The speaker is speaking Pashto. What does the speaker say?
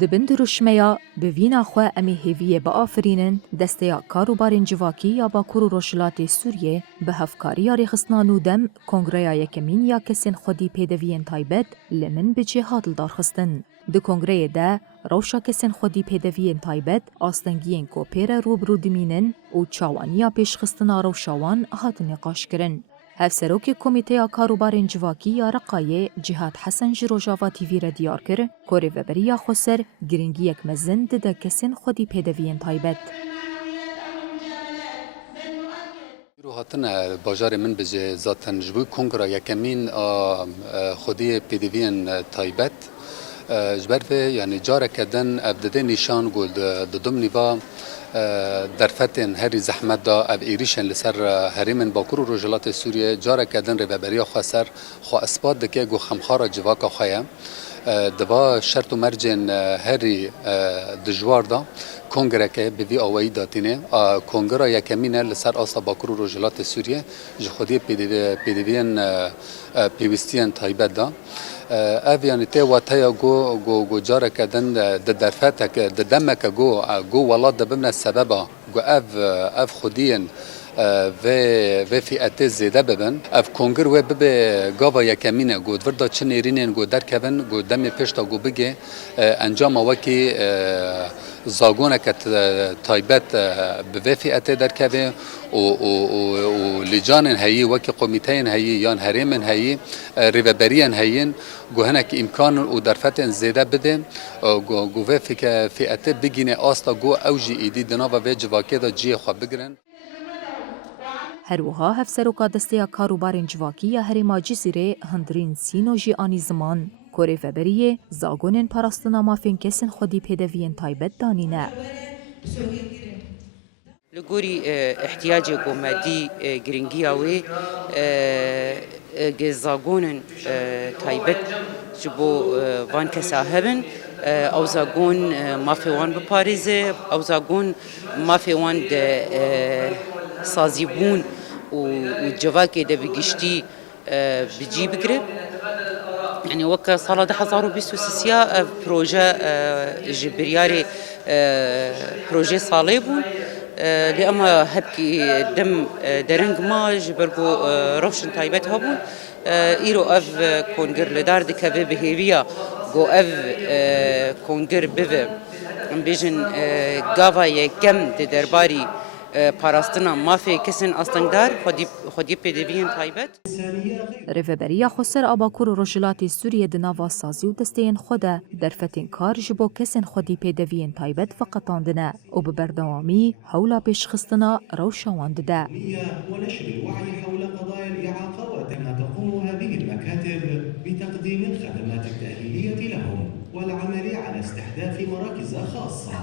دبن دروشمیا به وینا خو امی هیویه با آفرینن دستیا کاروبارین جواکی یا با کرو روشلات سوریه به هفکاری یاری خستنانو دم کنگریا یکمین یا کسین خودی پیدوین تایبت لمن به جهاد دار خستن. ده کنگره ده روشا کسین خودی پیدوین تایبت آستنگین کو پیر روبرو دمینن و چاوانیا پیش خستنا روشاوان هات نقاش کرن. هفسروک کمیته کاروبارین جواکی یا رقایه جهاد حسن جروجاوا تیوی را دیار کر کوری وبریا خسر گرینگی یک مزن ده کسین خودی پیدوین تایبت. رو هاتن باجار من بجه ذاتن جبو کنگرا یکمین خودی پیدوین تایبت جبر یعنی جاره کدن ابتدای نشان گل دم نیوا در فتن هری زحمت دا اب ایریشن لسر هریمن باکور و رجلات سوریه جاره کدن ریوبریا خسر خو اسپاد دکه گو خمخارا جواکا خوایم دوا شرط و مرجن هری دجوار دا کنگره که به وی آوایی داتینه کنگره یکمینه لسر آسا باکور و رجلات سوریه جخودی پیدوین پیوستین تایبت دا اف یعنی تی واتیا گو جاره کدن در فتک در دمک گو ولاد دبمن السببه گو اف خودین و فئات زیاده ببن اف کنگر و به گاوا یکمینه گود وردا چن ایرینن گود در کبن گود دم پشتا گو بگه انجام وکی زاگونه کت تایبت به فئات در کبه و لجان هایی وکی قومیتین هایی یان هرمن هایی ریوبریان هایین گو هنک امکان و در فتن زیاده بده گو و فئات بگینه آستا گو اوجی ایدی دنا و جواکه دا جی خو بگرن. هروها هفسروکا دستیا کاروبارین جواکی یا هریما جزیره هندرین سینو جی آنی زمان کوری فبریه زاگونن پاراستنا مافین کسین خودی پیدوین تایبت دانینه. لگوری احتیاج گومدی گرینگیاوی زاگونن تایبت جبو وان کساهبن او زاگون مافی وان بپاریزه او زاگون مافی وان سازیبون و جواکی ده بگشتی بجی بگره يعني وكا صالة 2023 بروجه جبرياري بروجه صاليبون لأما هبكي دم درنج ما جبرجو روشن تايبت هبون إيرو أف كونجر لدار دكابي بهيفيا جو أف كونجر بيف بيجن جافا يكم درباري پاراستنا مافی کسین استندار خودی پیدوین تایبت. ریوبریا خسر آباکور و رجلاتی سوریه دناوا سازی و دستین خوده در فتین کار جبو کسین خودی پیدوین تایبت فقطاندنه و ببردوامی حولا پیش خستنا روشاواندده. ونشر الوعي حول قضايا الإعاقة كما تقوم هذه المكاتب بتقديم الخدمات التأهيلية لهم والعمل على استحداث مراكز خاصة